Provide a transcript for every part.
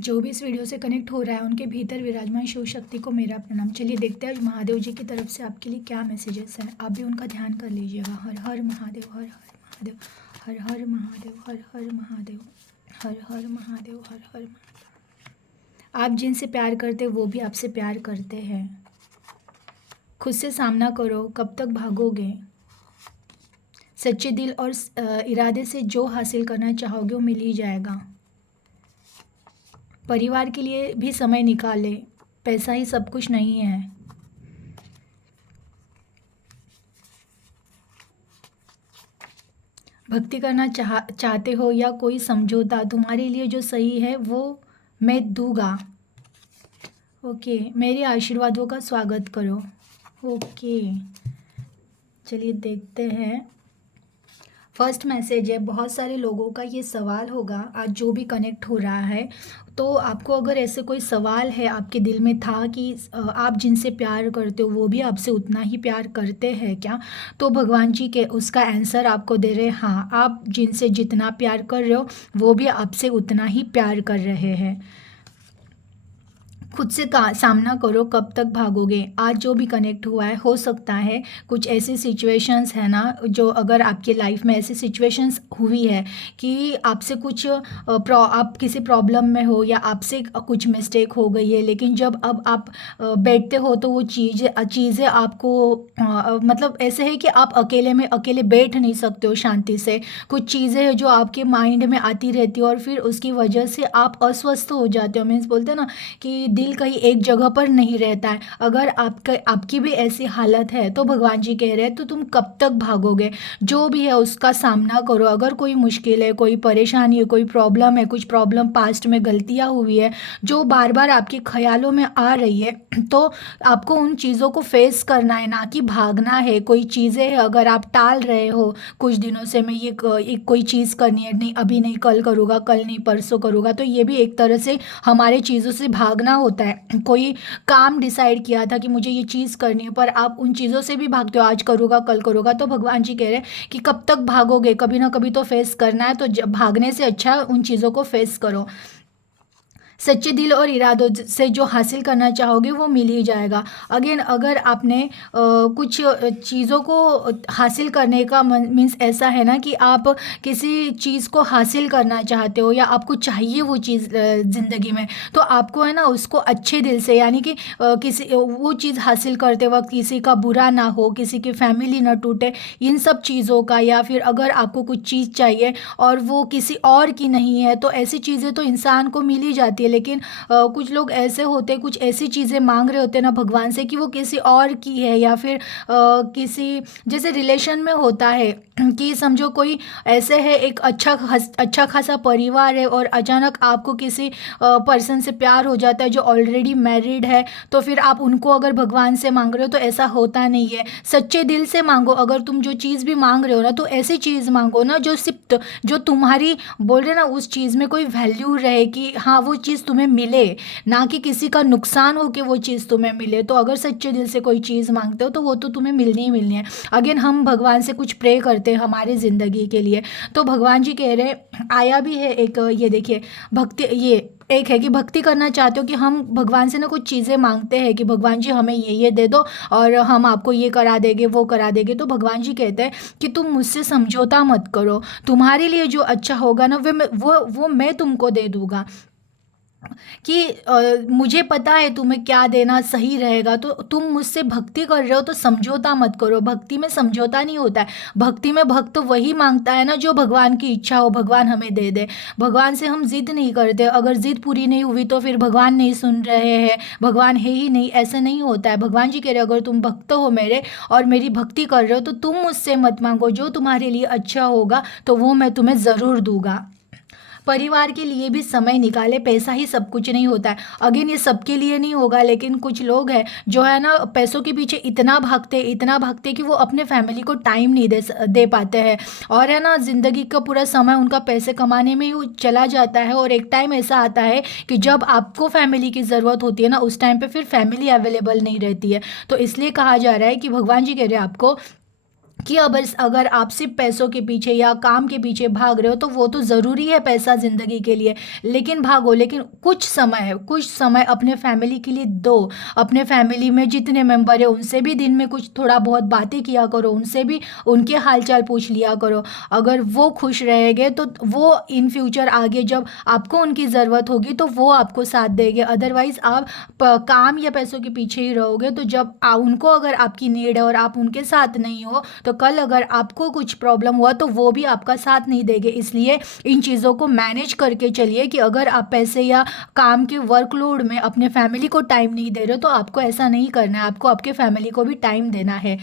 जो भी इस वीडियो से कनेक्ट हो रहा है उनके भीतर विराजमान शिव शक्ति को मेरा प्रणाम। चलिए देखते हैं आज महादेव जी की तरफ से आपके लिए क्या मैसेजेस हैं। आप भी उनका ध्यान कर लीजिएगा। हर हर महादेव, हर हर महादेव, हर हर महादेव, हर हर महादेव, हर हर महादेव, हर हर महादेव। आप जिनसे प्यार करते वो भी आपसे प्यार करते हैं। खुद से सामना करो, कब तक भागोगे। सच्चे दिल और इरादे से जो हासिल करना चाहोगे वो मिल ही जाएगा। परिवार के लिए भी समय निकालें, पैसा ही सब कुछ नहीं है। भक्ति करना चाहते हो या कोई समझौता, तुम्हारे लिए जो सही है वो मैं दूंगा। ओके, मेरे आशीर्वादों का स्वागत करो। ओके, चलिए देखते हैं। फर्स्ट मैसेज है, बहुत सारे लोगों का ये सवाल होगा आज जो भी कनेक्ट हो रहा है। तो आपको अगर ऐसे कोई सवाल है आपके दिल में था कि आप जिनसे प्यार करते हो वो भी आपसे उतना ही प्यार करते हैं क्या, तो भगवान जी के उसका आंसर आपको दे रहे हैं। हाँ, आप जिनसे जितना प्यार कर रहे हो वो भी आपसे उतना ही प्यार कर रहे हैं। खुद से सामना करो, कब तक भागोगे। आज जो भी कनेक्ट हुआ है, हो सकता है कुछ ऐसी सिचुएशंस है ना, जो अगर आपके लाइफ में ऐसी सिचुएशंस हुई है कि आपसे कुछ आप किसी प्रॉब्लम में हो या आपसे कुछ मिस्टेक हो गई है, लेकिन जब अब आप बैठते हो तो वो चीज़ें आपको मतलब ऐसे है कि आप अकेले बैठ नहीं सकते हो शांति से। कुछ चीज़ें हैं जो आपके माइंड में आती रहती है और फिर उसकी वजह से आप अस्वस्थ हो जाते हो। मीन्स बोलते हैं ना कि दिल कहीं एक जगह पर नहीं रहता है। अगर आपकी भी ऐसी हालत है तो भगवान जी कह रहे हैं तो तुम कब तक भागोगे। जो भी है उसका सामना करो। अगर कोई मुश्किल है, कोई परेशानी है, कोई प्रॉब्लम है, कुछ प्रॉब्लम पास्ट में गलतियाँ हुई है जो बार बार आपके ख्यालों में आ रही है, तो आपको उन चीज़ों को फेस करना है, ना कि भागना है। कोई चीज़ें है अगर आप टाल रहे हो कुछ दिनों से, मैं ये कोई चीज़ करनी है, नहीं अभी नहीं कल करूँगा, कल नहीं परसों करूँगा, तो ये भी एक तरह से हमारे चीज़ों से भागना होता है। कोई काम डिसाइड किया था कि मुझे ये चीज़ करनी है, पर आप उन चीज़ों से भी भागते हो, आज करूँगा कल करूँगा। तो भगवान जी कह रहे हैं कि कब तक भागोगे, कभी ना कभी तो फेस करना है। तो भागने से अच्छा उन चीज़ों को फेस करो। सच्चे दिल और इरादों से जो हासिल करना चाहोगे वो मिल ही जाएगा। अगेन, अगर आपने कुछ चीज़ों को हासिल करने का मीन्स ऐसा है ना कि आप किसी चीज़ को हासिल करना चाहते हो या आपको चाहिए वो चीज़ ज़िंदगी में, तो आपको है ना उसको अच्छे दिल से, यानी कि किसी वो चीज़ हासिल करते वक्त किसी का बुरा ना हो, किसी की फैमिली ना टूटे, इन सब चीज़ों का। या फिर अगर आपको कुछ चीज़ चाहिए और वो किसी और की नहीं है, तो ऐसी चीज़ें तो इंसान को मिल ही जाती है। लेकिन कुछ लोग ऐसे होते हैं, कुछ ऐसी चीज़ें मांग रहे होते हैं ना भगवान से कि वो किसी और की है, या फिर किसी जैसे रिलेशन में होता है कि समझो कोई ऐसे है, एक अच्छा खासा परिवार है और अचानक आपको किसी पर्सन से प्यार हो जाता है जो ऑलरेडी मैरिड है, तो फिर आप उनको अगर भगवान से मांग रहे हो तो ऐसा होता नहीं है। सच्चे दिल से मांगो। अगर तुम जो चीज़ भी मांग रहे हो ना, तो ऐसी चीज़ मांगो ना जो सिर्फ जो तुम्हारी बोल रहे ना उस चीज़ में कोई वैल्यू रहे, कि हाँ वो चीज़ तुम्हें मिले, ना कि किसी का नुकसान हो कि वो चीज़ तुम्हें मिले। तो अगर सच्चे दिल से कोई चीज़ मांगते हो तो वो तो तुम्हें मिलनी ही मिलनी है। अगेन, हम भगवान से कुछ प्रे करते हैं हमारी ज़िंदगी के लिए, तो भगवान जी कह रहे आया भी है एक, ये देखिए भक्ति, ये एक है कि भक्ति करना चाहते हो कि हम भगवान से ना कुछ चीज़ें मांगते हैं कि भगवान जी हमें ये दे दो और हम आपको ये करा देंगे, वो करा देंगे। तो भगवान जी कहते हैं कि तुम मुझसे समझौता मत करो, तुम्हारे लिए जो अच्छा होगा ना वो मैं तुमको दे दूंगा। कि मुझे पता है तुम्हें क्या देना सही रहेगा, तो तुम मुझसे भक्ति कर रहे हो तो समझौता मत करो। भक्ति में समझौता नहीं होता है। भक्ति में भक्त वही मांगता है ना जो भगवान की इच्छा हो, भगवान हमें दे दे। भगवान से हम जिद नहीं करते। अगर जिद पूरी नहीं हुई तो फिर भगवान नहीं सुन रहे हैं, भगवान है ही नहीं, ऐसा नहीं होता है। भगवान जी कह रहे अगर तुम भक्त हो मेरे और मेरी भक्ति कर रहे हो तो तुम मुझसे मत मांगो, जो तुम्हारे लिए अच्छा होगा तो वो मैं तुम्हें ज़रूर दूंगा। परिवार के लिए भी समय निकाले, पैसा ही सब कुछ नहीं होता है। अगेन, ये सबके लिए नहीं होगा, लेकिन कुछ लोग हैं जो है ना पैसों के पीछे इतना भागते कि वो अपने फैमिली को टाइम नहीं दे पाते हैं, और है ना ज़िंदगी का पूरा समय उनका पैसे कमाने में ही चला जाता है। और एक टाइम ऐसा आता है कि जब आपको फैमिली की ज़रूरत होती है ना, उस टाइम पे फिर फैमिली अवेलेबल नहीं रहती है। तो इसलिए कहा जा रहा है कि भगवान जी कह रहे हैं आपको कि अब अगर आप सिर्फ पैसों के पीछे या काम के पीछे भाग रहे हो तो वो तो ज़रूरी है पैसा ज़िंदगी के लिए, लेकिन भागो, लेकिन कुछ समय है, कुछ समय अपने फैमिली के लिए दो। अपने फैमिली में जितने मेंबर है उनसे भी दिन में कुछ थोड़ा बहुत बातें किया करो, उनसे भी उनके हालचाल पूछ लिया करो। अगर वो खुश रहेंगे तो वो इन फ्यूचर आगे जब आपको उनकी ज़रूरत होगी तो वो आपको साथ देंगे। अदरवाइज़ आप काम या पैसों के पीछे ही रहोगे तो जब उनको अगर आपकी नीड है और आप उनके साथ नहीं हो तो कल अगर आपको कुछ प्रॉब्लम हुआ तो वो भी आपका साथ नहीं देंगे। इसलिए इन चीज़ों को मैनेज करके चलिए कि अगर आप पैसे या काम के वर्कलोड में अपने फैमिली को टाइम नहीं दे रहे हो तो आपको ऐसा नहीं करना है, आपको आपके फैमिली को भी टाइम देना है।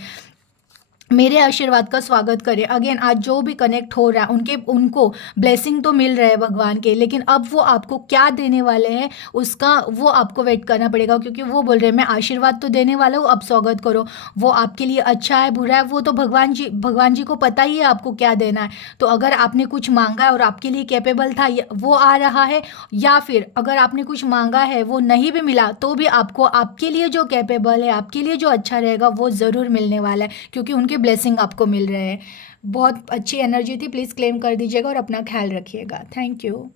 मेरे आशीर्वाद का स्वागत करें। अगेन आज जो भी कनेक्ट हो रहा है उनको ब्लेसिंग तो मिल रहा है भगवान के, लेकिन अब वो आपको क्या देने वाले हैं उसका वो आपको वेट करना पड़ेगा, क्योंकि वो बोल रहे हैं मैं आशीर्वाद तो देने वाला हूँ, अब स्वागत करो। वो आपके लिए अच्छा है बुरा है वो तो भगवान जी को पता ही है आपको क्या देना है। तो अगर आपने कुछ मांगा है और आपके लिए कैपेबल था वो आ रहा है, या फिर अगर आपने कुछ मांगा है वो नहीं भी मिला तो भी आपको आपके लिए जो कैपेबल है, आपके लिए जो अच्छा रहेगा वो ज़रूर मिलने वाला है, क्योंकि उनके ब्लेसिंग आपको मिल रहे हैं। बहुत अच्छी एनर्जी थी, प्लीज़ क्लेम कर दीजिएगा और अपना ख्याल रखिएगा। Thank you.